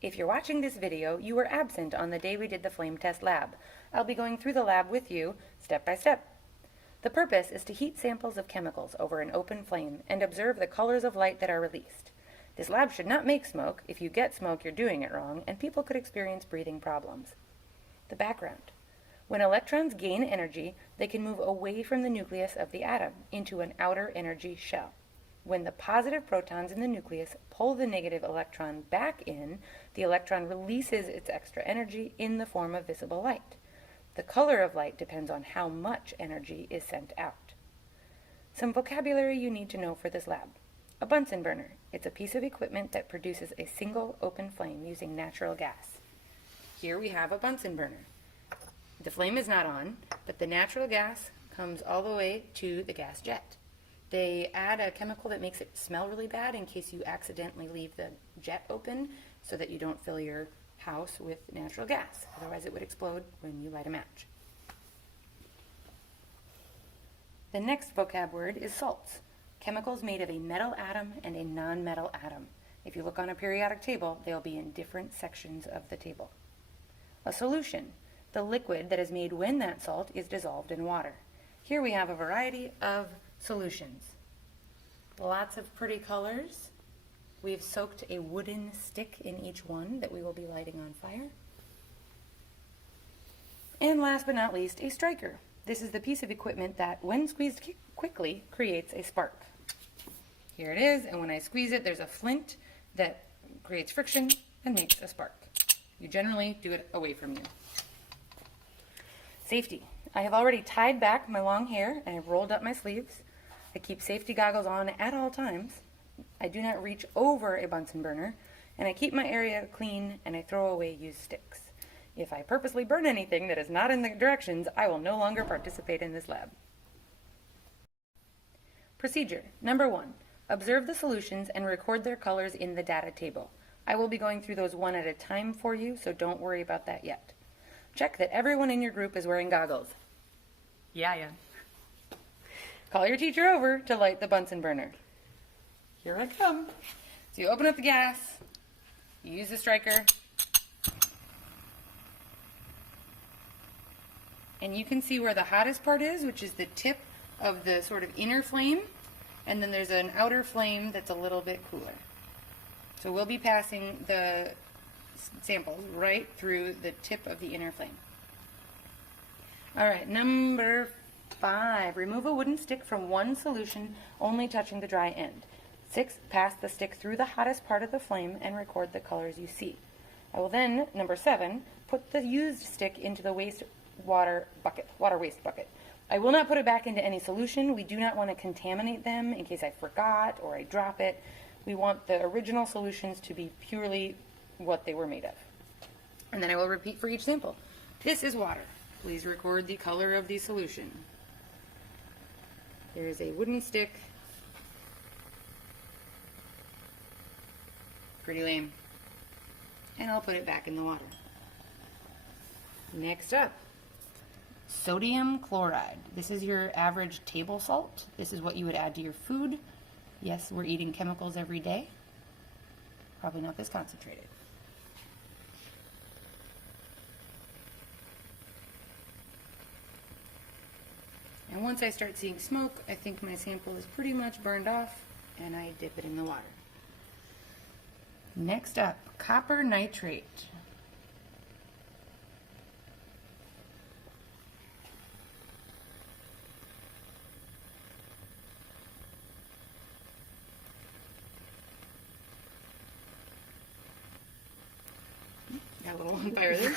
If you're watching this video, you were absent on the day we did the flame test lab. I'll be going through the lab with you, step by step. The purpose is to heat samples of chemicals over an open flame and observe the colors of light that are released. This lab should not make smoke. If you get smoke, you're doing it wrong, and people could experience breathing problems. The background. When electrons gain energy, they can move away from the nucleus of the atom into an outer energy shell. When the positive protons in the nucleus pull the negative electron back in, the electron releases its extra energy in the form of visible light. The color of light depends on how much energy is sent out. Some vocabulary you need to know for this lab. A Bunsen burner. It's a piece of equipment that produces a single open flame using natural gas. Here we have a Bunsen burner. The flame is not on, but the natural gas comes all the way to the gas jet. They add a chemical that makes it smell really bad in case you accidentally leave the jet open so that you don't fill your house with natural gas. Otherwise it would explode when you light a match. The next vocab word is salts. Chemicals made of a metal atom and a non-metal atom. If you look on a periodic table, they'll be in different sections of the table. A solution. The liquid that is made when that salt is dissolved in water. Here we have a variety of solutions. Lots of pretty colors. We've soaked a wooden stick in each one that we will be lighting on fire. And last but not least, a striker. This is the piece of equipment that, when squeezed quickly, creates a spark. Here it is, and when I squeeze it, there's a flint that creates friction and makes a spark. You generally do it away from you. Safety. I have already tied back my long hair and I've rolled up my sleeves. I keep safety goggles on at all times. I do not reach over a Bunsen burner, and I keep my area clean and I throw away used sticks. If I purposely burn anything that is not in the directions, I will no longer participate in this lab. Procedure. Number 1. Observe the solutions and record their colors in the data table. I will be going through those one at a time for you, so don't worry about that yet. Check that everyone in your group is wearing goggles. Yeah. Call your teacher over to light the Bunsen burner. Here I come. So you open up the gas, you use the striker, and you can see where the hottest part is, which is the tip of the sort of inner flame, and then there's an outer flame that's a little bit cooler. So we'll be passing the samples right through the tip of the inner flame. Alright, number 5. Remove a wooden stick from one solution, only touching the dry end. 6. Pass the stick through the hottest part of the flame and record the colors you see. I will then, number 7, put the used stick into the water waste bucket. I will not put it back into any solution. We do not want to contaminate them in case I forgot or I drop it. We want the original solutions to be purely what they were made of. And then I will repeat for each sample. This is water. Please record the color of the solution. There is a wooden stick. Pretty lame. And I'll put it back in the water. Next up, sodium chloride. This is your average table salt. This is what you would add to your food. Yes, we're eating chemicals every day. Probably not this concentrated. And once I start seeing smoke, I think my sample is pretty much burned off, and I dip it in the water. Next up, copper nitrate. Got a little on fire there.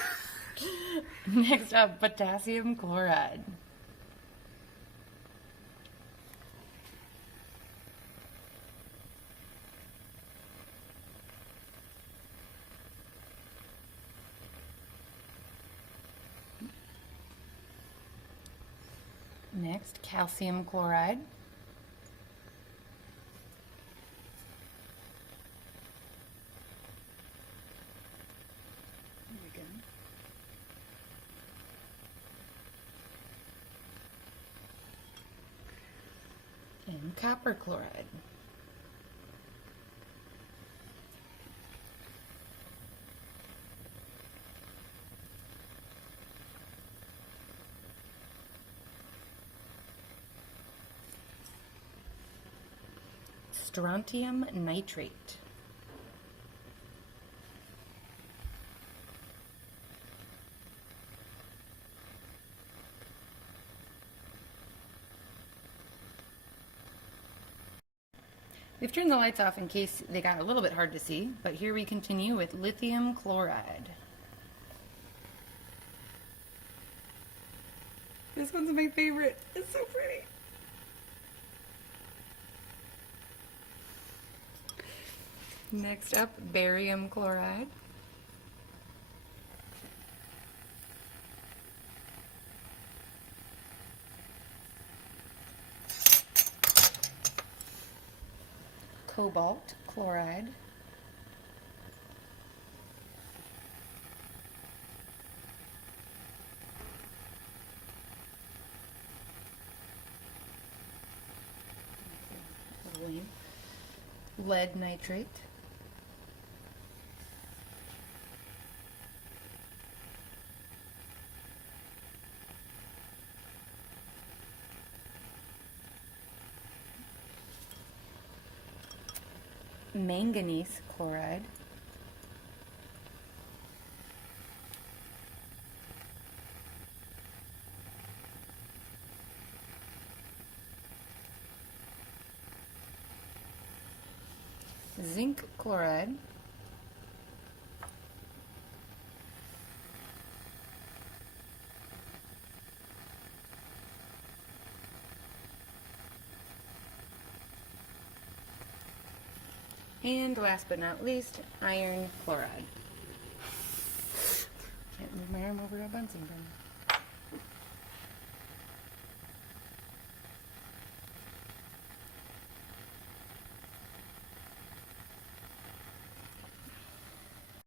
Next up, potassium chloride. Next, calcium chloride. There we go. And copper chloride. strontium nitrate. We've turned the lights off in case they got a little bit hard to see, but here we continue with lithium chloride. This one's my favorite. It's so pretty. Next up, barium chloride. Cobalt chloride. Lead nitrate. Manganese chloride. Zinc chloride. And last but not least, iron chloride. Can't move my arm over to a Bunsen burner.